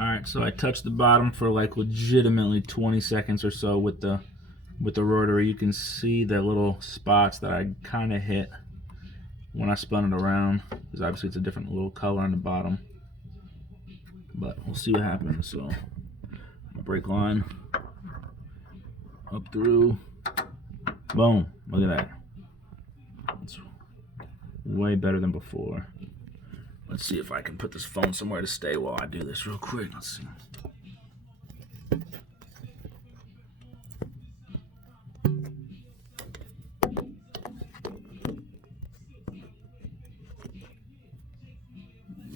Alright, so I touched the bottom for like legitimately 20 seconds or so with the rotary. You can see the little spots that I kind of hit when I spun it around, because obviously it's a different little color on the bottom. But we'll see what happens. So my brake line up through, boom, look at that. It's way better than before. Let's see if I can put this phone somewhere to stay while I do this real quick. Let's see.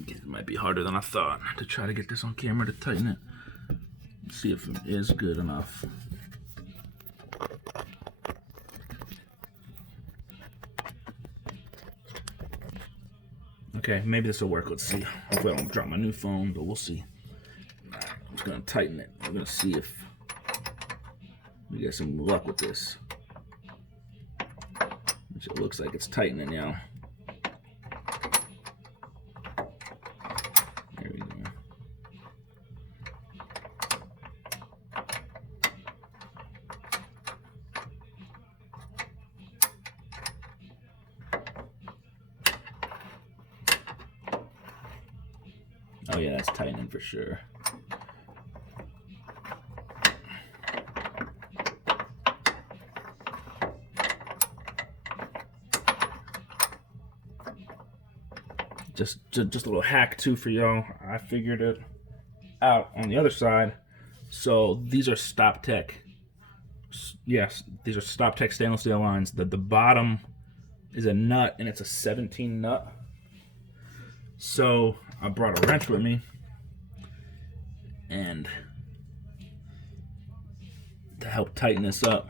It might be harder than I thought to try to get this on camera to tighten it. Let's see if it is good enough. Okay, maybe this will work. Let's see. Hopefully I don't drop my new phone, but we'll see. Alright, I'm just gonna tighten it. We're gonna see if we get some luck with this. Which it looks like it's tightening now. There we go. Oh yeah, that's tightening for sure. Just a little hack too for y'all. I figured it out on the other side. So these are Stop Tech. Yes, these are Stop Tech stainless steel lines. The bottom is a nut, and it's a 17 nut. So I brought a wrench with me, and to help tighten this up.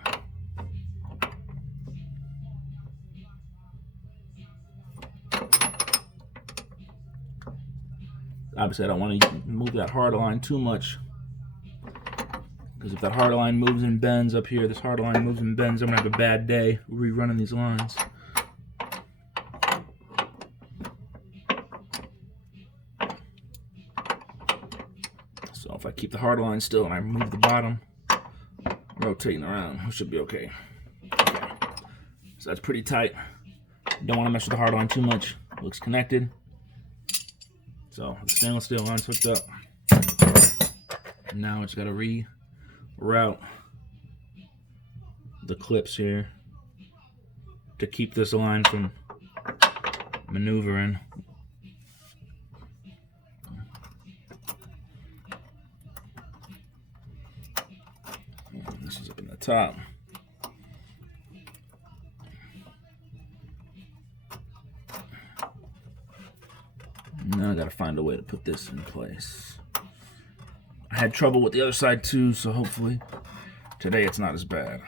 Obviously, I don't want to move that hard line too much, because if that hard line moves and bends up here, this hard line moves and bends, I'm gonna have a bad day rerunning these lines. So if I keep the hard line still and I move the bottom, rotating around, it should be okay. Okay, so that's pretty tight. Don't want to mess with the hard line too much. Looks connected. So the stainless steel line's hooked up. Now it's got to reroute the clips here to keep this line from maneuvering. This is up in the top. Now I gotta find a way to put this in place. I had trouble with the other side too, so hopefully today it's not as bad.